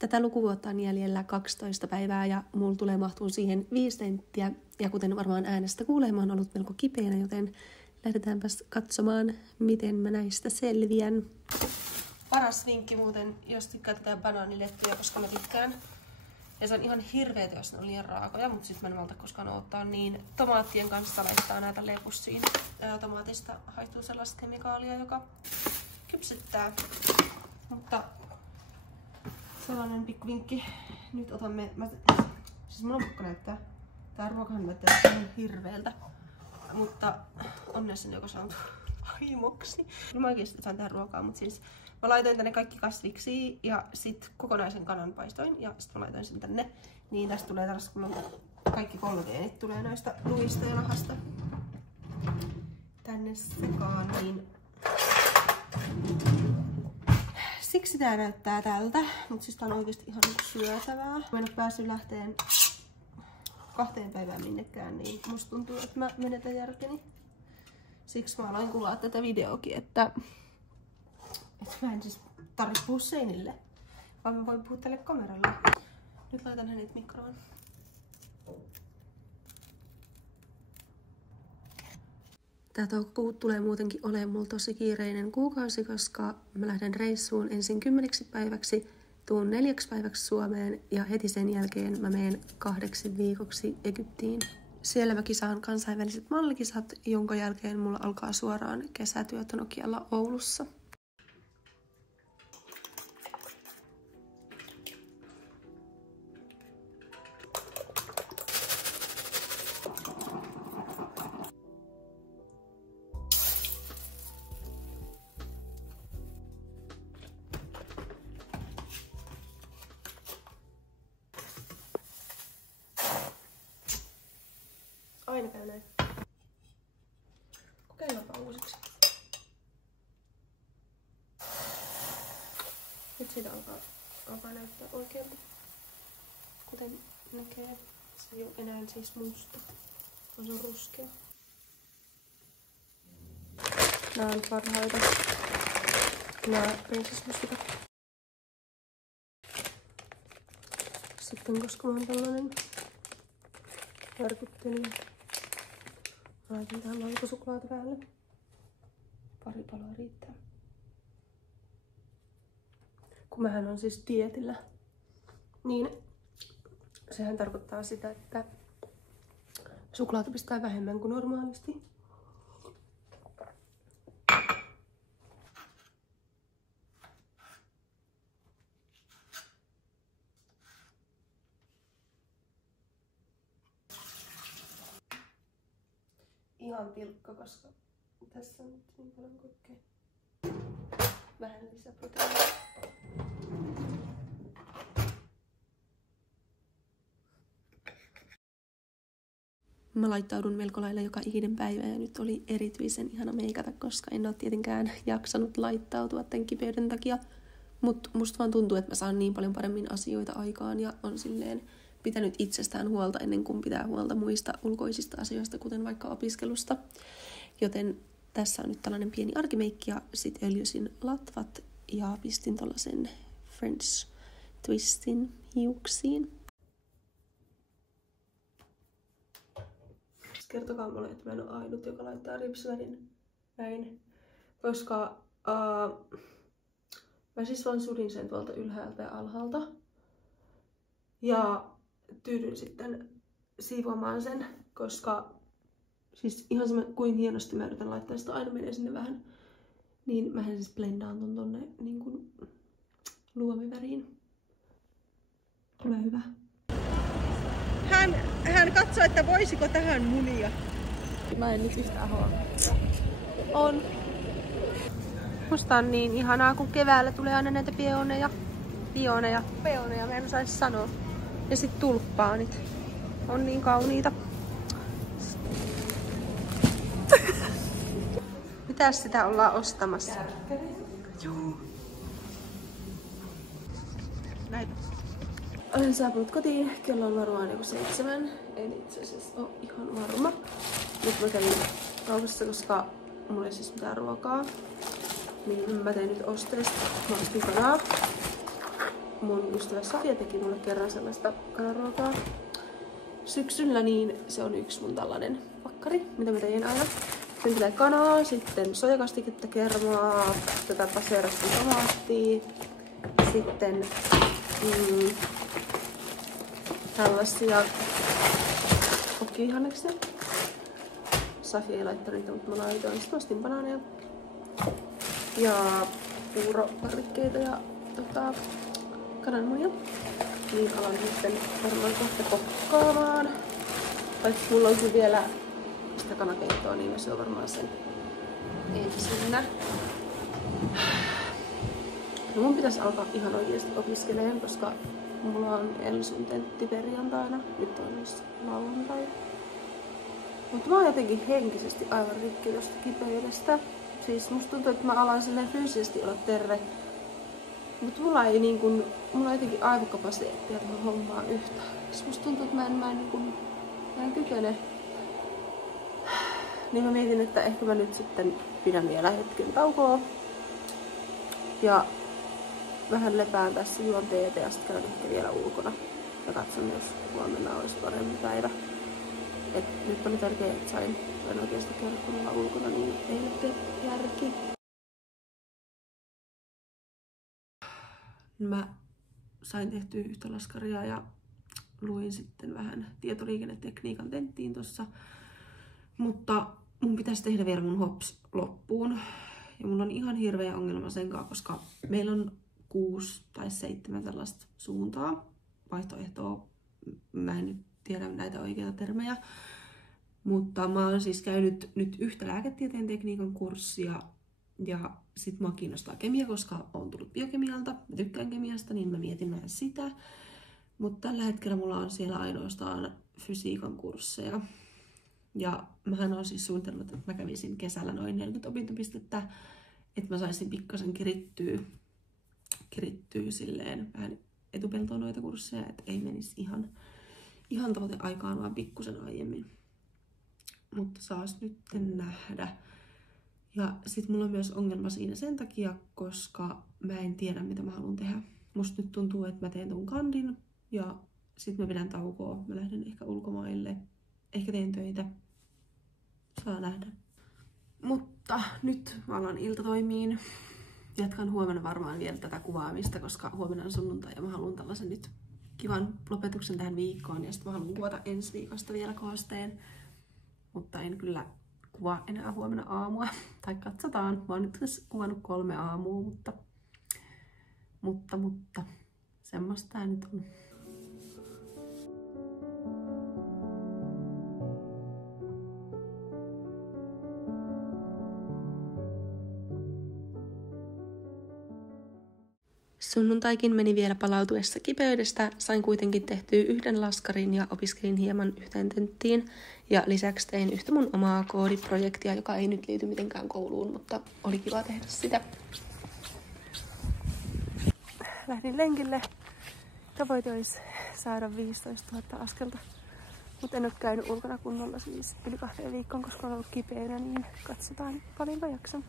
Tätä lukuvuotta on jäljellä 12 päivää ja mulla tulee mahtuun siihen 5 tenttiä. Ja kuten varmaan äänestä kuulee, mä oon ollut melko kipeänä, joten lähdetäänpäs katsomaan, miten mä näistä selviän. Paras vinkki muuten, jos tykkää tätä banaanilettuja, koska mä tykkään. Ja se on ihan hirveetä, jos ne on liian raakoja, mutta sit mä en malta koskaan odottaa, niin tomaattien kanssa laittaa näitä lepussiin. Tomaatista haihtuu sellaista kemikaalia, joka kypsyttää. Mutta sellainen pikku vinkki. Nyt otamme, siis mulla on pakko näyttää. Tää ruokahan näyttää ihan hirveeltä. Mutta onneksi on joko saanut aimoksi. Mä oikeesti saan tehdä ruokaa, mutta siis mä laitoin tänne kaikki kasviksi ja sit kokonaisen kanan paistoin ja sit mä laitoin sen tänne. Niin tästä tulee tällaista, kun kaikki kollageenit tulee näistä luista ja nahasta tänne sekaan, niin siksi tää näyttää tältä, mutta siis tää on oikeesti ihan syötävää. Mä en oo päässyt lähteen 2 päivään minnekään, niin musta tuntuu, että mä menetän järkeni. Siksi mä aloin kuvaa tätä videokin, että mä en siis tarvitse puhua seinille, vaan mä voin puhua tälle kameralle. Nyt laitan hänet mikroon. Tää toukokuu tulee muutenkin olemaan mulla tosi kiireinen kuukausi, koska mä lähden reissuun ensin 10 päiväksi, tuun 4 päiväksi Suomeen ja heti sen jälkeen mä menen 2 viikoksi Egyptiin. Siellä mä kisaan kansainväliset mallikisat, jonka jälkeen mulla alkaa suoraan kesätyöt Nokialla Oulussa. Aina käy näin. Kokeillaanpa uusiksi. Nyt siitä alkaa näyttää oikealta. Kuten näkee, se ei ole enää siis musta, vaan se on ruskea. Nää on parhaita. Nää prinsessmustikat. Sitten koska mä oon tällainen värkyttelija, laitan tähän valkosuklaata päälle. 2 paloa riittää. Kun mähän on siis dietillä, niin sehän tarkoittaa sitä, että suklaata pistää vähemmän kuin normaalisti. Ihan pilkka, koska tässä on nyt niin paljon kaikkea. Vähän lisää proteiinia. Mä laittaudun melko lailla joka ikinen päivä ja nyt oli erityisen ihana meikata, koska en ole tietenkään jaksanut laittautua tämän kipeyden takia. Mutta musta vaan tuntuu, että mä saan niin paljon paremmin asioita aikaan ja on silleen pitänyt itsestään huolta ennen kuin pitää huolta muista ulkoisista asioista, kuten vaikka opiskelusta. Joten tässä on nyt tällainen pieni arkimeikki ja sit öljysin latvat ja pistin tollasen French twistin hiuksiin. Kertokaa mulle, että mä en ole ainut, joka laittaa ripsvärin näin, koska mä siis vaan sudin sen tuolta ylhäältä ja alhaalta. Ja tyydyn sitten siivoamaan sen, koska siis ihan se kuin hienosti mä yritän laittaa sitä, aina menee sinne vähän. Niin mähän siis blendaan ton tonne niin kuin luomiväriin. Tulee hyvä. Hän katsoi, että voisiko tähän munia. Mä en nyt yhtään huomaa. On. Musta on niin ihanaa, kun keväällä tulee aina näitä peoneja, mä en osaisi sanoa. Ja sit tulppaanit. On niin kauniita. Mitäs sitä ollaan ostamassa? Joo. Näin. Olen saapunut kotiin. Kello on varmaan joku 7. En itse asiassa ole ihan varma. Nyt mä kävin kaupassa, koska mulla ei siis mitään ruokaa. Niin mä tein nyt osteista. Mä ostin kanaa. mun ystävä Sofia teki mulle kerran sellaista kanaruokaa syksyllä, niin se on yksi mun tällainen pakkari, mitä mä tein aina. Sitten tulee kanaa, sitten sojakastiketta, kermaa, tätä paseerasta tomaattia, sitten tällaisia kokkivihanneksia. Safi ei laittanut niitä, mutta mä laitoin. Sitten ostin banaaneja ja puuroparrikkeita ja kananmunia. Niin alan sitten varmaan kohta kokkaamaan. Vaikka mulla on kyllä vielä sitä kanakeittoa, niin se on varmaan sen ensinnä. No mun pitäisi alkaa ihan oikeesti opiskelemaan, koska mulla on Elsun tentti perjantaina. Nyt on myös lauantai. Mutta mä oon jotenkin henkisesti aivan rikki tosta kipeydestä. Siis musta tuntuu, että mä alan silleen fyysisesti olla terve. Mutta mulla on jotenkin aivokapasiteettia tuohon hommaan yhtään. Siis musta tuntuu, että mä en kykene. Niin mä mietin, että ehkä mä nyt sitten pidän vielä hetken taukoa. Ja vähän lepään tässä, juon teetä ja sitten käyn ehkä vielä ulkona. Ja katson, jos huomenna olisi parempi päivä. Et nyt oli tärkeää, että sain oikeasti käydä kunnolla ulkona, niin ei nyt järki. Mä sain tehtyä yhtä laskaria ja luin sitten vähän tietoliikennetekniikan tenttiin tossa. Mutta mun pitäisi tehdä vielä mun HOPS loppuun. Ja mulla on ihan hirveä ongelma sen kanssa, koska meillä on 6 tai 7 tällaista suuntaa, vaihtoehtoa. Mä en nyt tiedä näitä oikeita termejä. Mutta mä oon siis käynyt nyt yhtä lääketieteen tekniikan kurssia. Ja sit mua kiinnostaa kemia, koska oon tullut biokemialta. Mä tykkään kemiasta, niin mä mietin vähän sitä. Mutta tällä hetkellä mulla on siellä ainoastaan fysiikan kursseja. Ja mähän oon siis suunnitellut, että mä kävisin kesällä noin 40 opintopistettä, että mä saisin pikkasen kirittyä silleen vähän etupeltoon noita kursseja, että ei menisi ihan tavoiteaikaan, vaan pikkusen aiemmin. Mutta saas nyt nähdä. Ja sit mulla on myös ongelma siinä sen takia, koska mä en tiedä, mitä mä haluan tehdä. Musta nyt tuntuu, että mä teen ton kandin ja sit mä pidän taukoa. Mä lähden ehkä ulkomaille. Ehkä teen töitä. Saa nähdä. Mutta nyt mä alan iltatoimiin. Jatkan huomenna varmaan vielä tätä kuvaamista, koska huomenna on sunnuntai ja mä haluan tällaisen nyt kivan lopetuksen tähän viikkoon. Ja sitten mä haluan kuvata ensi viikosta vielä koosteen. Mutta en kyllä kuvaa enää huomenna aamua. Tai katsotaan. Mä oon nyt kuvannut 3 aamua, mutta semmoista tää nyt on. Sunnuntaikin meni vielä palautuessa kipeydestä, sain kuitenkin tehtyä 1 laskarin ja opiskelin hieman yhteen tenttiin. Ja lisäksi tein yhtä mun omaa koodiprojektia, joka ei nyt liity mitenkään kouluun, mutta oli kiva tehdä sitä. Lähdin lenkille. Tavoite olisi saada 15 000 askelta. Mutta en ole käynyt ulkona kunnolla siis yli 2 viikkoon, koska on ollut kipeänä, niin katsotaan paljonko jaksan.